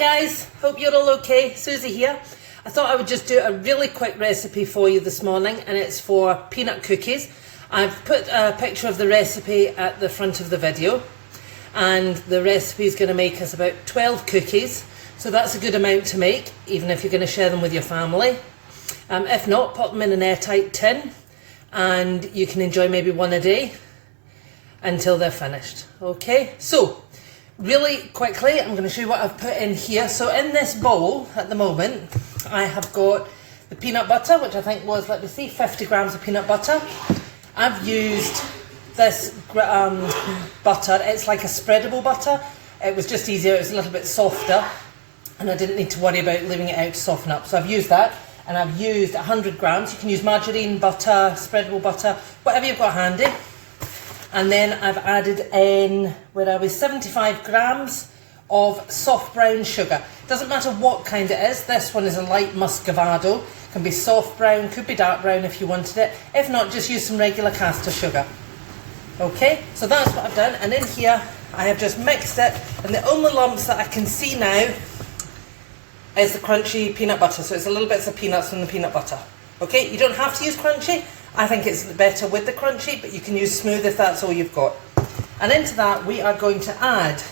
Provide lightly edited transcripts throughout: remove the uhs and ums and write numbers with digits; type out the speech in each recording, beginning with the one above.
guys, hope you're all okay. Susie here. I thought I would just do a really quick recipe for you this morning, and it's for peanut cookies. I've put a picture of the recipe at the front of the video, and the recipe is going to make us about 12 cookies, so that's a good amount to make, even if you're going to share them with your family. If not, pop them in an airtight tin and you can enjoy maybe one a day until they're finished. Okay, so really quickly, I'm going to show you what I've put in here. So in this bowl at the moment, I have got the peanut butter, which I think was, let me see, 50 grams of peanut butter. I've used this butter, it's like a spreadable butter. It was just easier, it was a little bit softer, and I didn't need to worry about leaving it out to soften up. So I've used that, and I've used 100 grams. You can use margarine, butter, spreadable butter, whatever you've got handy. And then I've added in, 75 grams of soft brown sugar. Doesn't matter what kind it is. This one is a light muscovado. Can be soft brown, could be dark brown if you wanted it. If not, just use some regular caster sugar. Okay, so that's what I've done. And in here, I have just mixed it. And the only lumps that I can see now is the crunchy peanut butter. So it's a little bits of peanuts from the peanut butter. Okay, you don't have to use crunchy. I think it's better with the crunchy, but you can use smooth if that's all you've got. And into that, we are going to add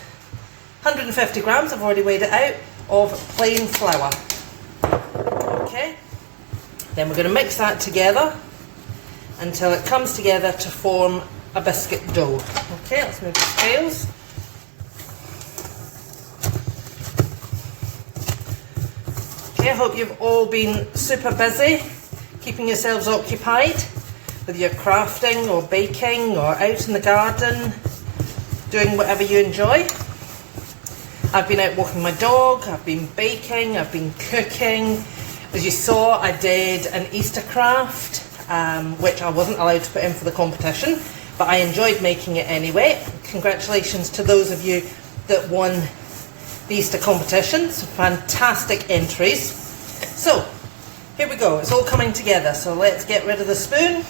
150 grams, I've already weighed it out, of plain flour. Okay, then we're going to mix that together until it comes together to form a biscuit dough. Okay, let's move the scales. Okay, I hope you've all been super busy, keeping yourselves occupied with your crafting or baking or out in the garden, doing whatever you enjoy. I've been out walking my dog, I've been baking, I've been cooking. As you saw, I did an Easter craft, which I wasn't allowed to put in for the competition, but I enjoyed making it anyway. Congratulations to those of you that won the Easter competition. Some fantastic entries. So, here we go, it's all coming together. So let's get rid of the spoon.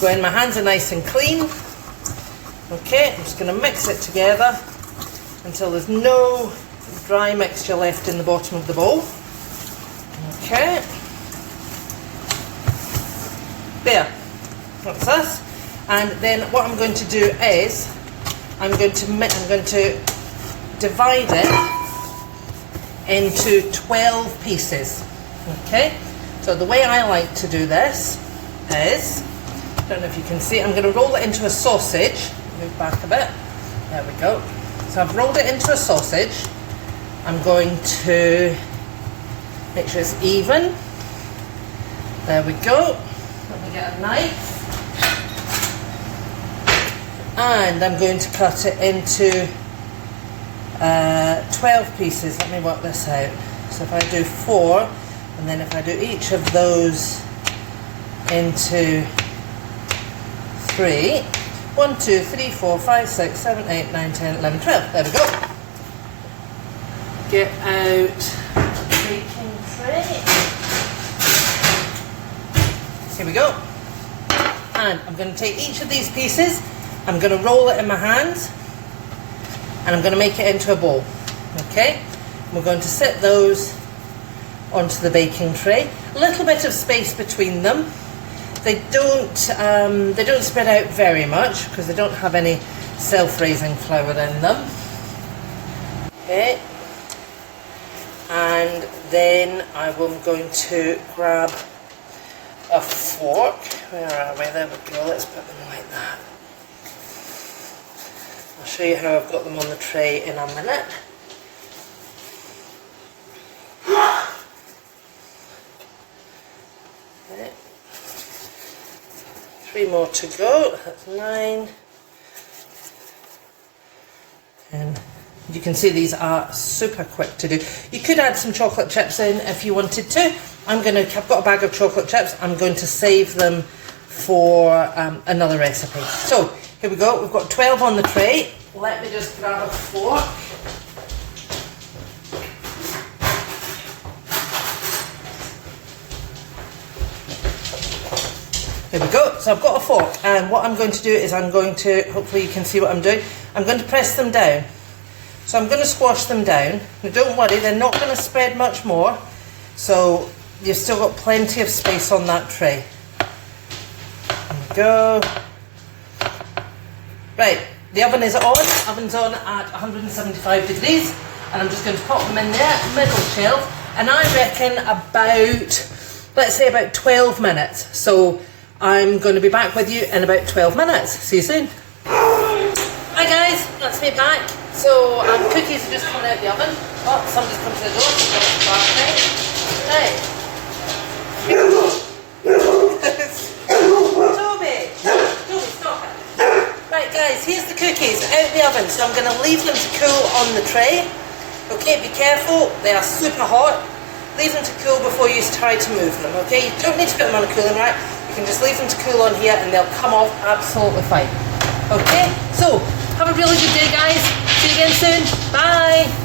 Go in, my hands are nice and clean. Okay, I'm just going to mix it together until there's no dry mixture left in the bottom of the bowl. Okay. There, that's this. And then what I'm going to do is, I'm going to divide it into 12 pieces. Okay, so the way I like to do this is, I don't know if you can see it, I'm going to roll it into a sausage. Move back a bit. There we go. So I've rolled it into a sausage. I'm going to make sure it's even. There we go. Let me get a knife. And I'm going to cut it into 12 pieces. Let me work this out. So if I do 4, and then if I do each of those into 3, 1, 2, 3, 4, 5, 6, 7, 8, 9, 10, 11, 12. There we go. Get out the baking tray. Here we go. And I'm going to take each of these pieces, I'm going to roll it in my hands, and I'm going to make it into a ball. Okay? We're going to sit those onto the baking tray. A little bit of space between them. They don't spread out very much because they don't have any self-raising flour in them. Okay. And then I'm going to grab a fork. Where are we? There we go. Let's put them like that. I'll show you how I've got them on the tray in a minute. Okay. 3 more to go. That's 9. And you can see these are super quick to do. You could add some chocolate chips in if you wanted to. I've got a bag of chocolate chips. I'm going to save them for another recipe. So here we go. We've got 12 on the tray. Let me just grab a fork. There we go. So I've got a fork, and what I'm going to do is I'm going to, hopefully you can see what I'm doing, I'm going to press them down. So I'm going to squash them down. Now don't worry, they're not going to spread much more. So you've still got plenty of space on that tray. There we go. Right, the oven is on. Oven's on at 175 degrees. And I'm just going to pop them in there, middle shelf. And I reckon about, let's say about 12 minutes. So I'm going to be back with you in about 12 minutes. See you soon. Hi guys, that's me back. So cookies are just coming out of the oven. Oh, somebody's come to the door. Right. Toby, stop it. Right guys, here's the cookies out of the oven. So I'm going to leave them to cool on the tray. Okay, be careful, they are super hot. Leave them to cool before you try to move them, okay? You don't need to put them on a cooling rack. You can just leave them to cool on here and they'll come off absolutely fine. Okay, so have a really good day guys. See you again soon. Bye.